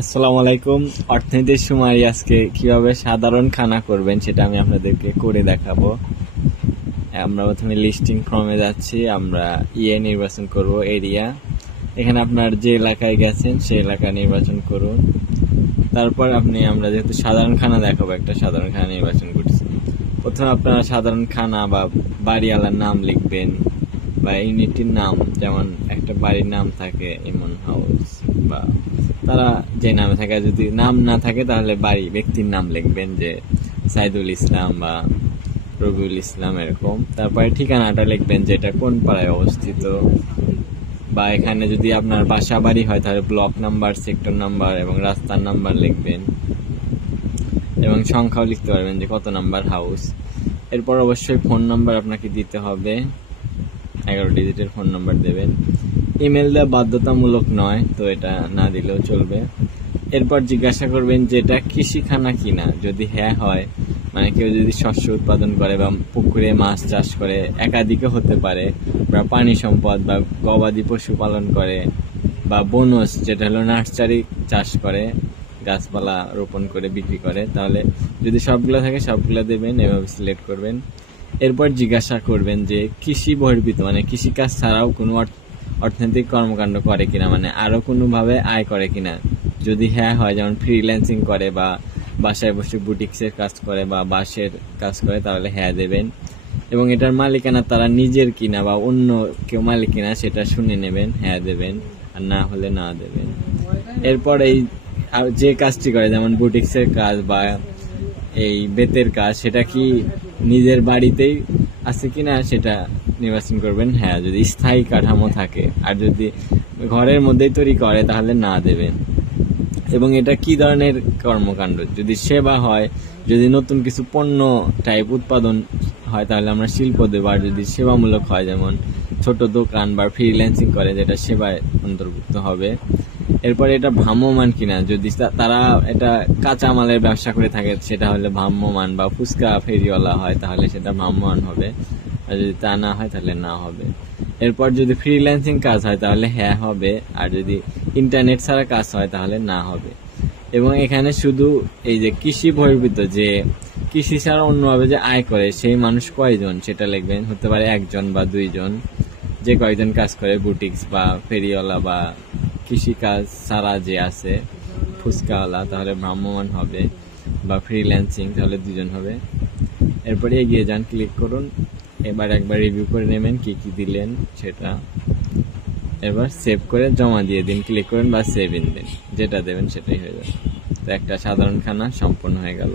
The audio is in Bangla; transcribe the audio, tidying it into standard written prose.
আসসালামু আলাইকুম। অর্থনীতির সুমারি আজকে কিভাবে সাধারণ খানা করবেন সেটা আমি আপনাদেরকে করে দেখাবো। আমরা প্রথমে লিস্টিং ফর্মে যাচ্ছি, আমরা নির্বাচন করব, এরিয়া। এখানে আপনার যে এলাকায় গেছেন সেই এলাকা নির্বাচন করুন। তারপর আমরা যেহেতু সাধারণ খানা দেখাবো, একটা সাধারণ খানা নির্বাচন করছি। প্রথমে আপনারা সাধারণ খানা বা বাড়িওয়ালার নাম লিখবেন বা ইউনিটির নাম, যেমন একটা বাড়ির নাম থাকে ইমন হাউস বা তারা যে নামে থাকে। যদি নাম না থাকে তাহলে বাড়ি ব্যক্তির নাম লিখবেন, যে সাইদুল ইসলাম বা রবিউল ইসলাম এরকম। তারপরে ঠিকানাটা লিখবেন যে এটা কোন পাড়ায় অবস্থিত, বা এখানে যদি আপনার বাসা বাড়ি হয় তাহলে ব্লক নাম্বার, সেক্টর নাম্বার এবং রাস্তার নাম্বার লিখবেন, এবং সংখ্যাও লিখতে পারবেন যে কত নাম্বার হাউস। এরপর অবশ্যই ফোন নাম্বার আপনাকে দিতে হবে, 11 ডিজিটের ফোন নাম্বার দেবেন। ইমেল দেওয়া বাধ্যতামূলক নয়, তো এটা না দিলেও চলবে। এরপর জিজ্ঞাসা করবেন যে এটা কৃষিখানা কিনা। যদি হ্যাঁ হয়, মানে কেউ যদি শস্য উৎপাদন করে বা পুকুরে মাছ চাষ করে, একাধিকও হতে পারে, বা পানি সম্পদ বা গবাদি পশু পালন করে, বা বোনস যেটা হলো নার্সারি চাষ করে, গাছপালা রোপণ করে বিক্রি করে, তাহলে যদি সবগুলো থাকে সবগুলো দেবেন, এভাবে সিলেক্ট করবেন। এরপর জিজ্ঞাসা করবেন যে কৃষি বহির্ভূত, মানে কৃষিকাজ ছাড়াও কোনো অর্থনৈতিক কর্মকাণ্ড করে কিনা, মানে আরো কোনোভাবে আয় করে কিনা। যদি হ্যাঁ হয়, যেমন ফ্রিল্যান্সিং করে বা বাসায় বসে বুটিক্সের কাজ করে বা বাঁশের কাজ করে, তাহলে হ্যাঁ দেবেন। এবং এটার মালিকানা তারা নিজের কিনা বা অন্য কেউ মালিক কিনা সেটা শুনে নেবেন, হ্যাঁ দেবেন, আর না হলে না দেবেন। এরপর এই যে কাজটি করে, যেমন বুটিক্সের কাজ বা এই বেতের কাজ, সেটা কি নিজের বাড়িতেই আছে কিনা সেটা নির্বাচন করবেন, হ্যাঁ যদি স্থায়ী কাঠামো থাকে। আর যদি ঘরের মধ্যেই তৈরি করে তাহলে না দেবেন। এবং এটা কি ধরনের কর্মকাণ্ড, যদি সেবা হয়, যদি নতুন কিছু পণ্য টাইপ উৎপাদন হয় তাহলে আমরা শিল্প দেবো। আর যদি সেবামূলক হয়, যেমন ছোট দোকান বা ফ্রিল্যান্সিং করে, যেটা সেবায় অন্তর্ভুক্ত হবে। এরপরে এটা ভ্রাম্যমান কিনা, যদি তারা এটা কাঁচামালের ব্যবসা করে থাকে সেটা হলে ভ্রাম্যমান, বা ফুচকা ফেরিওয়ালা হয় তাহলে সেটা ভ্রাম্যমান হবে, আর যদি তা না হয় তাহলে না হবে। এরপর যদি ফ্রিল্যান্সিং কাজ হয় তাহলে হ্যাঁ হবে, আর যদি ইন্টারনেট ছাড়া কাজ হয় তাহলে না হবে। এবং এখানে শুধু এই যে কৃষি বহির্ভূত, যে কৃষি ছাড়া অন্যভাবে যে আয় করে সেই মানুষ কয়জন সেটা লিখবেন। হতে পারে 1জন বা 2জন, যে কয়জন কাজ করে, বুটিক্স বা ফেরিওয়ালা বা কৃষিকাজ ছাড়া যে আছে ফুচকাওয়ালা, তাহলে ভ্রাম্যমান হবে, বা ফ্রিল্যান্সিং তাহলে 2জন হবে। এরপরে এগিয়ে যান, ক্লিক করুন। এবার একবার রিভিউ করে নেবেন কি কি দিলেন সেটা। এবার সেভ করে জমা দিয়ে দিন, ক্লিক করুন বা সেভ ইন দিন, যেটা দেবেন সেটাই হয়ে যাবে। তো একটা সাধারণ খানা সম্পন্ন হয়ে গেল।